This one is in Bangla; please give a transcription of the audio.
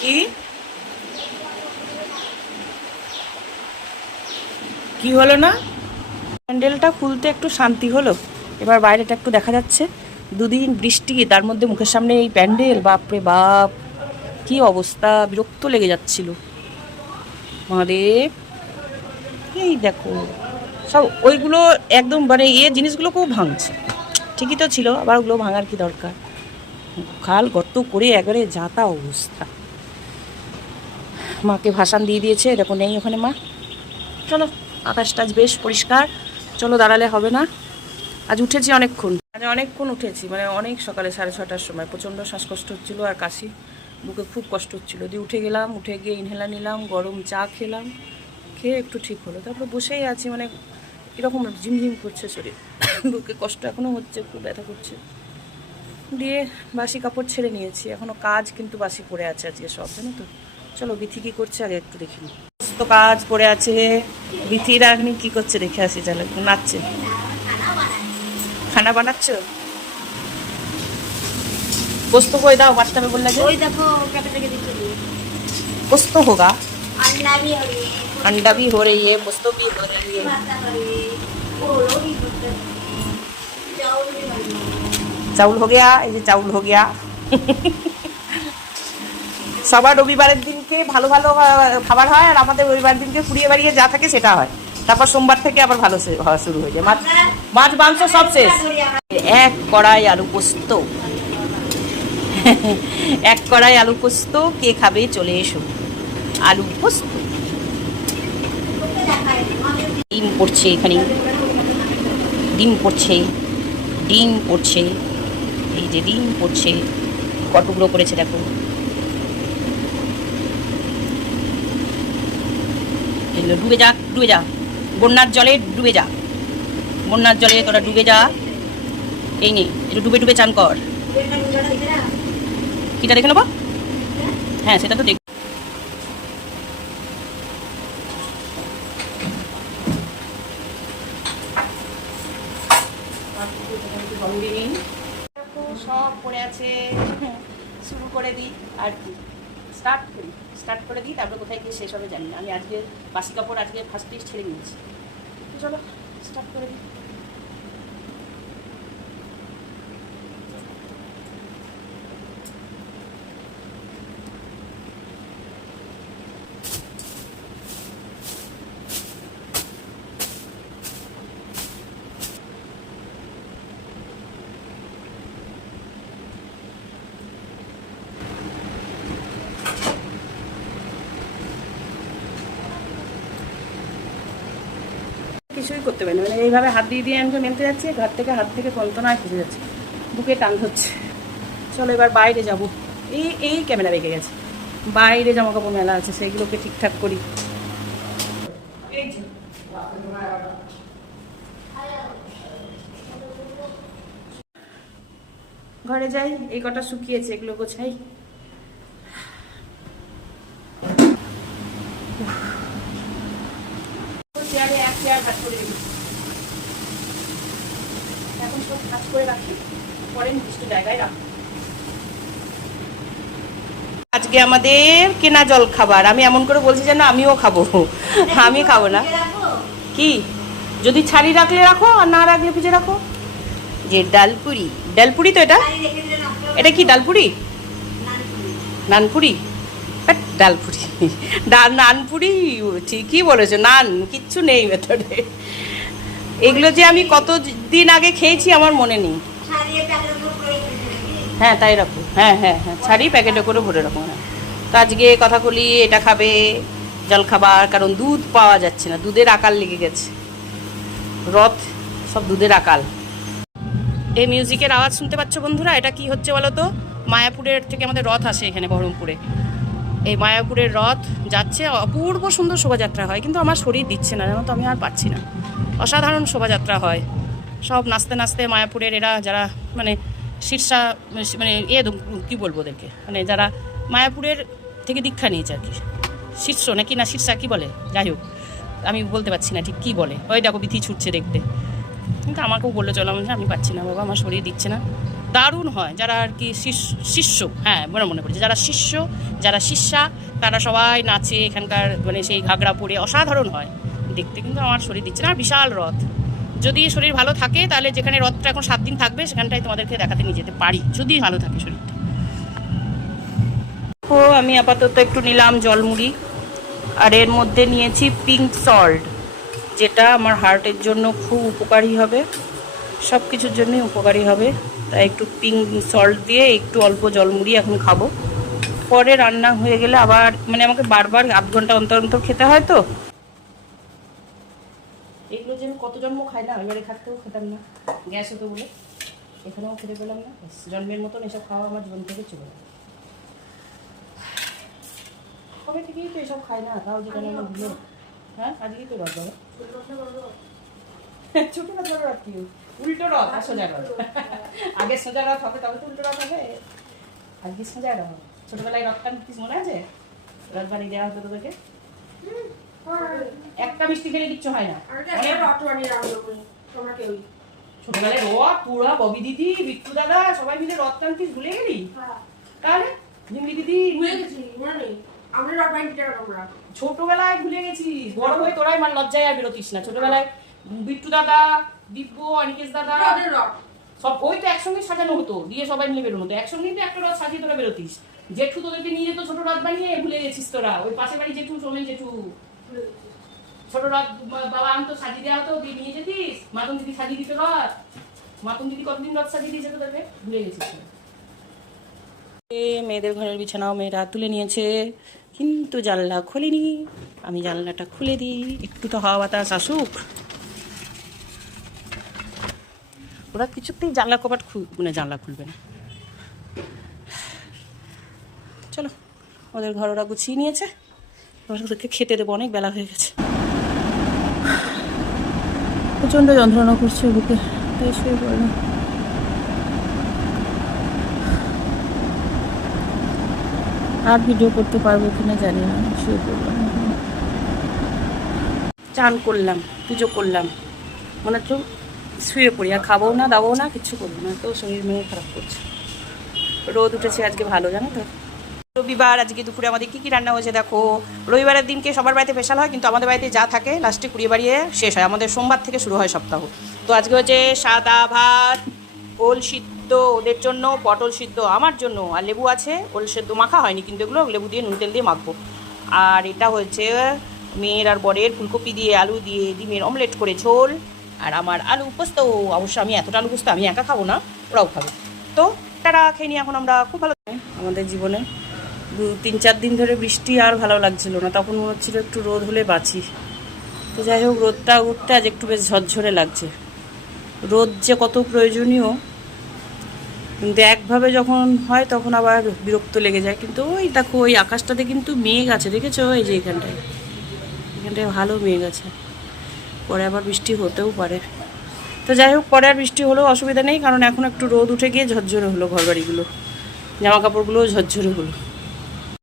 কি কি হলো না? প্যান্ডেলটা খুলতে একটু শান্তি হলো। এবার বাইরেটা একটু দেখা যাচ্ছে। দুদিন বৃষ্টি, তার মধ্যে মুখের সামনে এই প্যান্ডেল, বাপরে বাপ কি অবস্থা, বিরক্ত লেগে যাচ্ছিল। মহাদেব, এই দেখো সব ওইগুলো একদম মানে জিনিসগুলো খুব ভাঙছে। ঠিকই তো ছিল, আবার ওগুলো ভাঙার কি দরকার? খাল গর্ত করে একবারে যা তা অবস্থা। মাকে ভাসান দিয়ে দিয়েছে, দেখো নেই ওখানে মা। চলো, আকাশটা আজ বেশ পরিষ্কার। চলো, দাঁড়ালে হবে না। আজ উঠেছি অনেকক্ষণ, অনেকক্ষণ উঠেছি, মানে অনেক সকালে 6:30টার সময়। প্রচণ্ড শ্বাসকষ্ট হচ্ছিলো আর কাশি, বুকে খুব কষ্ট হচ্ছিলো। দিয়ে উঠে গেলাম, উঠে গিয়ে ইনহেলার নিলাম, গরম চা খেলাম, খেয়ে একটু ঠিক হলো। তারপরে বসেই আছি, মানে কীরকম ঝিমঝিম করছে শরীর, বুকে কষ্ট এখনও হচ্ছে, খুব ব্যথা করছে। দিয়ে বাসি কাপড় ছেড়ে নিয়েছি, এখনও কাজ কিন্তু বাসি পড়ে আছে আজকে সব, জানো তো। চলো, বিথি কী করছে আগে একটু দেখি। তো কাজ পড়ে আছে, বিথিরা এখনই কী করছে দেখে আসি। চলো, নাচছে, খানা বানাচ্ছ? পোস্ত কই দাও, বাচ্চাটা বললে যে पोस्त होगा, अंडा भी हो रही है, पोस्तो भी हो रही है, চাউল हो गया, এই যে চাউল हो गया। সবার রবিবারের দিনকে ভালো ভালো খাবার হয়, আর আমাদের রবিবার দিনকে ফুরিয়ে বাড়িয়ে যা থাকে সেটা হয়। তারপর সোমবার থেকে আবার ভালো হওয়া শুরু হয়ে যায়। মাছ মাংস সব শেষ। এক কড়াই আলু পোস্ত, এক কড়াই আলু পোস্ত, কে খাবে চলে এসো। আলু পোস্ত, ডিম পড়ছে এখানে, ডিম পড়ছে, ডিম পড়ছে, এই যে ডিম পড়ছে, কতগুলো করেছে দেখো। ডুবে যা, ডুবে যা, বন্যার জলে ডুবে যা, বন্যার জলে তোরা ডুবে যা। এই নে, একটু ডুবে ডুবে চান কর। কিটা দেখে নেবো? হ্যাঁ, সেটা তো দেখ। সব পড়ে আছে, শুরু করে দিই আর কি, স্টার্ট করে দিই, তারপরে কোথায় গিয়ে শেষ হবে জানি না। আমি আজকে বাসি কাপড় আজকে ফার্স্ট পিস ছেড়ে নিয়েছি। চলো, স্টার্ট করে দিই। কিছুই করতে পারি না, মানে এইভাবে হাত দিয়ে দিয়ে আমি মেলতে যাচ্ছি, ঘর থেকে হাত থেকে কল্পনায় খুঁজে যাচ্ছে, বুকে টান হচ্ছে। চলো, এবার বাইরে যাব। এই ক্যামেরা বেঁকে গেছে, বাইরে জামা কাপড় মেলা আছে, সেইগুলোকে ঠিকঠাক করি। ঘরে যাই, এই কটা শুকিয়েছে, এগুলো গোছাই। চেয়ারে এক চেয়ার ভাত করে দিই, এখন সব কাজ করে রাখি, পরে নির্দিষ্ট জায়গায় রাখি। আজকে আমাদের কেনা জল খাবার, আমি এমন করে বলছি যেন আমিও খাবো। আমি খাবো না কি? যদি ছাড়ি রাখলে রাখো, আর না রাখলে ভিজে রাখো। যে ডালপুরি, ডালপুরি তো এটা, এটা কি ডালপুরি? নানপুরি, ডালপুরি, নানপুরি, ঠিকই বলেছো, নান কিচ্ছু নেই ভেতরে। এগুলো যে আমি কতদিন আগে খেয়েছি আমার মনে নেই। হ্যাঁ, তাই রাখো, হ্যাঁ হ্যাঁ হ্যাঁ, ছাড়ি প্যাকেটে করে ভরে রাখো। হ্যাঁ, তো আজকে কথা বলি, এটা খাবে জল খাবার, কারণ দুধ পাওয়া যাচ্ছে না, দুধের আকাল লেগে গেছে, রথ সব দুধের আকাল। এই মিউজিকের আওয়াজ শুনতে পাচ্ছ বন্ধুরা? এটা কি হচ্ছে বলো তো? মায়াপুরের থেকে আমাদের রথ আসে এখানে বহরমপুরে। এই মায়াপুরের রথ যাচ্ছে, অপূর্ব সুন্দর শোভাযাত্রা হয়, কিন্তু আমার শরীর দিচ্ছে না, জানো তো, আমি আর পাচ্ছি না। অসাধারণ শোভাযাত্রা হয়, সব নাচতে নাচতে মায়াপুরের এরা যারা মানে শীর্ষা, মানে কী বলবো ওদেরকে, মানে যারা মায়াপুরের থেকে দীক্ষা নিয়েছে আর কি, শীর্ষ নাকি না শীর্ষা কী বলে, যাই হোক আমি বলতে পারছি না ঠিক কী বলে। ওই দেখো বিথি ছুটছে দেখতে, কিন্তু আমাকেও বললে চলো, আমি পাচ্ছি না বাবা, আমার শরীর দিচ্ছে না। দারুণ হয়। যারা আর কি শিষ্য, হ্যাঁ মনে পড়েছে, যারা শিষ্য, যারা শিষ্যা, তারা সবাই নাচে এখানকার, মানে সেই ঘাগরা পরে অসাধারণ হয় দেখতে। কিন্তু আমার শরীর দিচ্ছে না, বিশাল রথ। যদি শরীর ভালো থাকে তাহলে যেখানে রথটা এখন 7 দিন থাকবে সেখানটায় তোমাদেরকে দেখাতে নিয়ে যেতে পারি, যদি ভালো থাকে শরীরটা। ও আমি আপাতত একটু নিলাম জলমুড়ি, আর এর মধ্যে নিয়েছি পিঙ্ক সল্ট, যেটা আমার হার্টের জন্য খুব উপকারী হবে, সব কিছুর জন্যই উপকারী হবে। তাই একটু পিঙ্ক সল্ট দিয়ে একটু অল্প জলমুড়ি এখন খাবো। পরে রান্না হয়ে গেলে আবার, মানে আমাকে বারবার আধ ঘন্টা অন্তর অন্তর খেতে হয়, তো এগুলো যে আমি কত জন্ম খাই না, এবারে থাকতেও খেতাম না, গ্যাস হতো বলে, এখানেও খেতে পেলাম না। জন্মের মতন এসব খাওয়া আমার জীবন থেকে চলে যায়। কবে থেকেই তো এসব খাই না, তাও যেখানে আমার ভুলো। হ্যাঁ আজকেই তো রথ বাবা, ছোট রথ বড় রথ কি উল্টো রথ আর সোজা রথ। আগে সোজা রথ হবে, তবে তো উল্টো রথ হবে। আজকে সোজা রথ। ছোটবেলায় রথ টানতিস, মনে আছে? রথ বানিয়ে দেওয়া হতো তোদেরকে, একটা মিষ্টি খেলে কিচ্ছু হয় না। ছোটবেলায় রথ পুরা ববি দিদি, বিট্টু দাদা সবাই মিলে রথ টানতিস, ভুলে গেলি? তাহলে ঝিমলি দিদি ভুলে গেছি, ছোটবেলায় ভুলে গেছি। বড় হয়ে তোরাই মানে লজ্জায় আর বেরোতিস না। ছোটবেলায় বিট্টু দাদা, দিব্য, অনিকেশ দাদা সব ওই তো একসঙ্গে সাজানো হতো, দিয়ে সবাই মিলে বেরোনো হতো একসঙ্গেই, তো একটা রথ সাজিয়ে তোরা বেরোতিস। জেঠু তোদেরকে নিয়ে যেত ছোট রথ বানিয়ে, ভুলে গেছিস তোরা। ওই পাশে বাড়ি জেঠু, সোমেন জেঠু, ছোট রথ বাবা আনতো, সাজিয়ে দেওয়া হতো, নিয়ে যেতিস। মাতন দিদি সাজিয়ে দিত রথ। মাতন দিদি কতদিন রথ সাজিয়ে দিয়েছে তোদেরকে, ভুলে গেছিস। মেয়েদের ঘরের বিছানাও মেয়েরা তুলে নিয়েছে, কিন্তু জানলা খোলেনি। আমি জানলাটা খুলে দিই, একটু তো হাওয়া বাতাস আসুক। ওরা কিছুতেই জানলা কপাট মানে জানলা খুলবে না। চলো, ওদের ঘর ওরা গুছিয়ে নিয়েছে, ওদেরকে খেতে দেবো, অনেক বেলা হয়ে গেছে। প্রচণ্ড যন্ত্রণা করছে বুকে, তাই শুয়ে পড়লাম। আর ভিডিও করতে পারবো কিনা জানি না, শুয়ে পড়লাম। চান করলাম, পুজো করলাম, মনে হচ্ছে শুয়ে পড়ি, আর খাবো না দাবো না, কিচ্ছু করবো না, তো শরীর মেয়ে খারাপ করছে। রোদ উঠেছে আজকে ভালো, জানো তো। রবিবার, আজকে দুপুরে আমাদের কী কী রান্না হয়েছে দেখো। রবিবারের দিনকে সবার বাড়িতে স্পেশাল হয়, কিন্তু আমাদের বাড়িতে যা থাকে লাস্টে কুড়িয়ে বাড়িয়ে শেষ হয়। আমাদের সোমবার থেকে শুরু হয় সপ্তাহ। তো আজকে হচ্ছে সাদা ভাত, ওল সিদ্ধ ওদের জন্য, পটল সিদ্ধ আমার জন্য, আর লেবু আছে। ওল সিদ্ধ মাখা হয়নি, কিন্তু এগুলো লেবু দিয়ে নুন তেল দিয়ে মাখবো। আর এটা হচ্ছে মেয়ের আর বরের ফুলকপি দিয়ে আলু দিয়ে ডিমের অমলেট করে ঝোল। আর আমার আলু পোস্ত, অবশ্য আমি এতটা আলু পোস্ত আমি একা খাবো না, ওরাও খাবে। তো তারা খেয়ে নিই এখন আমরা। খুব ভালো আমাদের জীবনে 3-4 দিন ধরে বৃষ্টি, আর ভালো লাগছিল না, তখন মনে হচ্ছিল একটু রোদ হলে বাঁচি। তো যাই হোক, রোদটা উঠতে আজ একটু বেশ ঝরঝরে লাগছে। রোদ যে কত প্রয়োজনীয়, কিন্তু একভাবে যখন হয় তখন আবার বিরক্ত লেগে যায়। কিন্তু ওই দেখো, ওই আকাশটাতে কিন্তু মেঘ আছে, দেখেছো? এই যে এখানটায় ভালো মেঘ আছে, পরে আবার বৃষ্টি হতেও পারে। তো যাই হোক, পরে আর বৃষ্টি হলেও অসুবিধা নেই, কারণ এখন একটু রোদ উঠে গিয়ে ঝরঝরে হলো ঘরবাড়িগুলো, জামা কাপড়গুলোও ঝরঝরে হলো।